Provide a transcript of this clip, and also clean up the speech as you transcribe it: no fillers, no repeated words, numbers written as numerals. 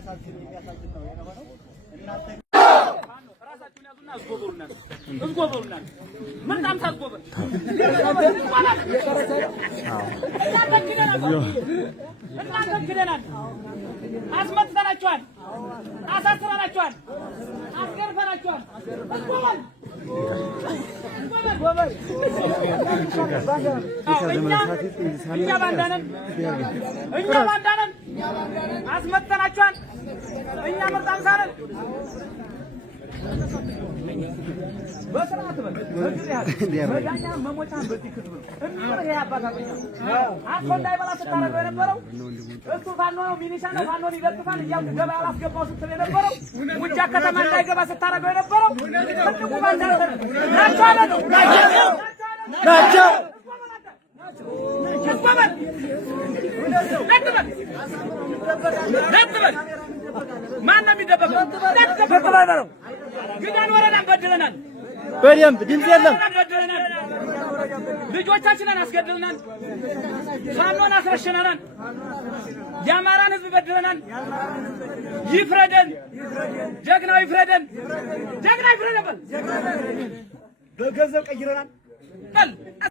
በደንብ ድምጽ የለም ልጆቻችንን አስገድለናል ፋኖን አስረሽናል የአማራን ህዝብ በድለናል ይፍረደን ጀግናው ይፍረደን በገንዘብ ቀይረናል